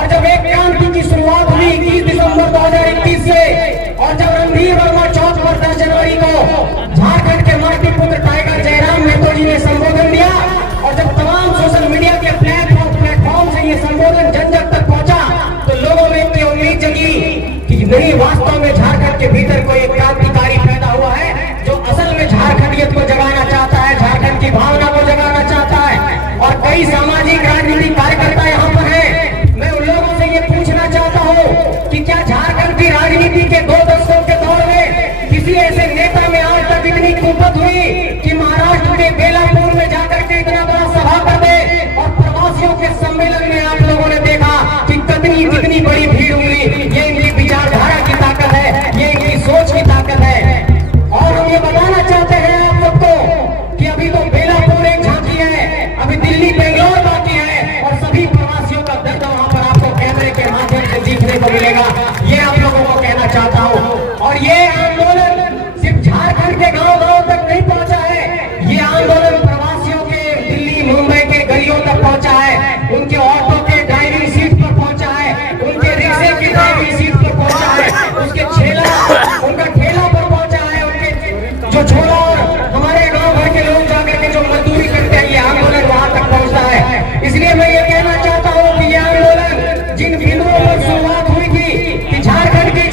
और जब एक क्रांति की शुरुआत हुई 21 दिसंबर 2021 से, और जब रणधीर वर्मा चौक पर 10 जनवरी को झारखंड के माटी पुत्र टाइगर जयराम महतो जी ने संबोधन दिया, और जब तमाम सोशल मीडिया के प्लेटफॉर्म से ये संबोधन जन जन तक पहुंचा, तो लोगों में इतनी उम्मीद जगी कि नहीं, वास्तव में झारखंड के भीतर कोई एक क्रांतिकारी पैदा हुआ है जो असल में झारखंडियत को जगाना चाहता है, झारखंड की भावना को जगाना चाहता है। और कई सामाजिक राजनीतिक कार्यकर्ता यहाँ पर हैं। मैं उन लोगों से ये पूछना चाहता हूँ कि क्या झारखंड की राजनीति के 2 दशकों के दौर में किसी ऐसे नेता में आज तक इतनी कुपत हुई कि महाराष्ट्र के बेलापुर में जाकर के इतना बड़ा सभा कर दे, और प्रवासियों के सम्मेलन में आप लोगों ने देखा कि कितनी बड़ी भीड़ हुई। ये इनकी विचारधारा की ताकत है, ये इनकी सोच की ताकत है। और हम ये बताना चाहते हैं आप सबको कि अभी तो बेलापुर एक झांकी है, अभी दिल्ली बेंगलोर बाकी है, और सभी प्रवासियों का दर्द वहां पर आपको कैमरे के माध्यम से देखने को मिलेगा। ये आप लोगों को कहना चाहता हूँ। और ये आंदोलन सिर्फ झारखंड के गांव-गांव तक नहीं पहुंचा है, ये आंदोलन प्रवासियों के दिल्ली मुंबई के गलियों तक पहुंचा है, उनके ऑटो के ड्राइविंग सीट पर पहुंचा है, उनके रिक्शे की ड्राइविंग सीट पर पहुंचा है, उसके उनका ठेला पर पहुंचा है, उनके जो छोला और हमारे गांव भर के लोग जाकर के जो मजदूरी करते हैं, ये आंदोलन वहां तक पहुंचता है। इसलिए मैं ये कहना चाहता हूँ कि ये आंदोलन जिन बिंदुओं पर शुरुआत हुई थी कि झारखंड की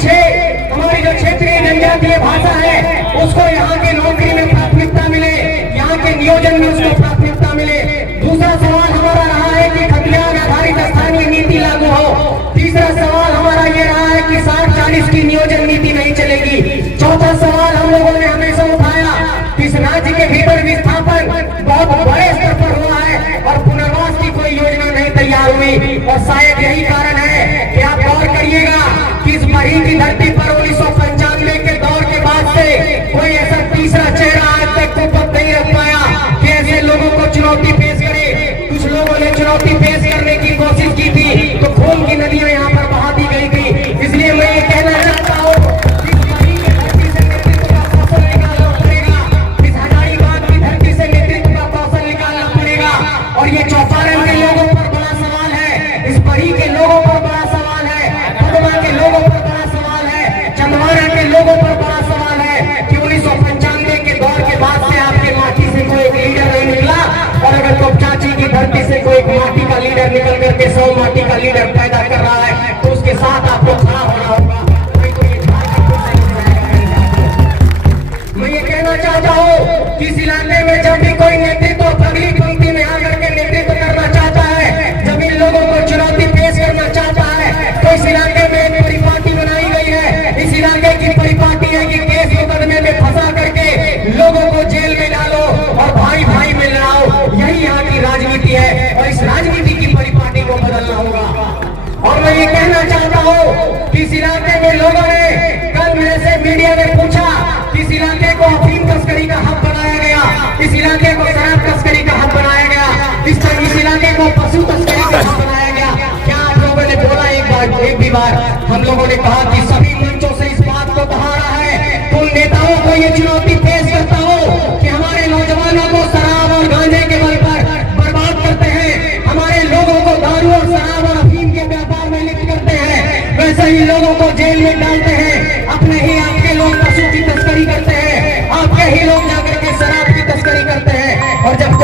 हमारी जो क्षेत्रीय जनजातीय भाषा है उसको यहाँ की नौकरी में प्राथमिकता मिले, यहाँ के नियोजन में उसको प्राथमिकता मिले। दूसरा सवाल हमारा रहा है कि खतियान आधारित स्थानीय नीति लागू हो। तीसरा सवाल हमारा ये रहा है कि 60-40 की नियोजन नीति नहीं चलेगी। चौथा सवाल हम लोगों ने हमेशा उठाया कि इस राज्य के भीतर विस्थापन बहुत बड़े स्तर पर हुआ है और पुनर्वास की कोई योजना नहीं तैयार हुई। और शायद यही कारण है कि आप गौर करिएगा कि इस बरही की धरती पर 1995 के दौर के बाद से कोई ऐसा तीसरा चेहरा आज तक कुपत नहीं रख पाया कि ऐसे लोगों को चुनौती पेश करे। कुछ लोगों ने चुनौती पेश करने की कोशिश की थी तो खून की नदियां यहाँ पर बहा दी गई थी। इसलिए मैं ये कहना चाहता हूँ कि इस बरही की धरती से नेतृत्व का कौशल निकालना पड़ेगा, इस हजारीबाग की धरती से नेतृत्व का कौशल निकालना पड़ेगा। और ये चौपारण के लोगों पर बड़ा सवाल है, इस बरही के लोगों पर बड़ा सवाल है, पदमा के लोगों पर बड़ा सवाल है, चंदवारा के लोगों पर बड़ा सवाल है कि 1995 के दौर के बाद से आपके माटी से कोई एक लीडर नहीं निकला। और अगर तोपचाची की धरती से कोई माटी का लीडर निकल करके 100 माटी का लीडर पैदा कर रहा है तो उसके साथ आपको खड़ा होना होगा। मैं ये कहना चाहता हूँ कि इस इलाके में जब भी कोई नेतृत्व अगली पंक्ति में आकर के नेतृत्व करना चाहता है, जब इन लोगों को चुनौती पेश करना चाहता है, तो इस इलाके में एक परिपाटी बनाई गई है। इस इलाके की परिपाटी है कि केस मुकदमे में फंसा करके लोगों को जेल में डालो और भाई भाई में लड़ाओ। यही यहाँ की राजनीति है और इस राजनीति की परिपाटी को बदलना होगा। और मैं ये कहना चाहता हूँ कि इस इलाके में लोगों ने कल मेरे से मीडिया में पूछा कि इस इलाके को अफीम तस्करी का हब बनाया गया, इस इलाके को शराब तस्करी का हब बनाया गया, इस इलाके को पशु तस्करी का हब बनाया गया। क्या आप लोगों ने बोला एक भी बार? हम लोगों ने कहा कि सभी मंचों से इस बात को कहा रहा है, उन नेताओं को ये चुनौती पेश करता हूँ कि हमारे नौजवानों को शराब और गांजे के बल पर बर्बाद करते हैं, हमारे लोगों को दारू और शराब और अफीम के व्यापार में लिप्त करते हैं, वैसे ही लोगों को जेल में डालते हैं। अपने ही आपके लोग पशु की तस्करी करते हैं, आपके ही लोग जाकर के शराब की तस्करी करते हैं। और जब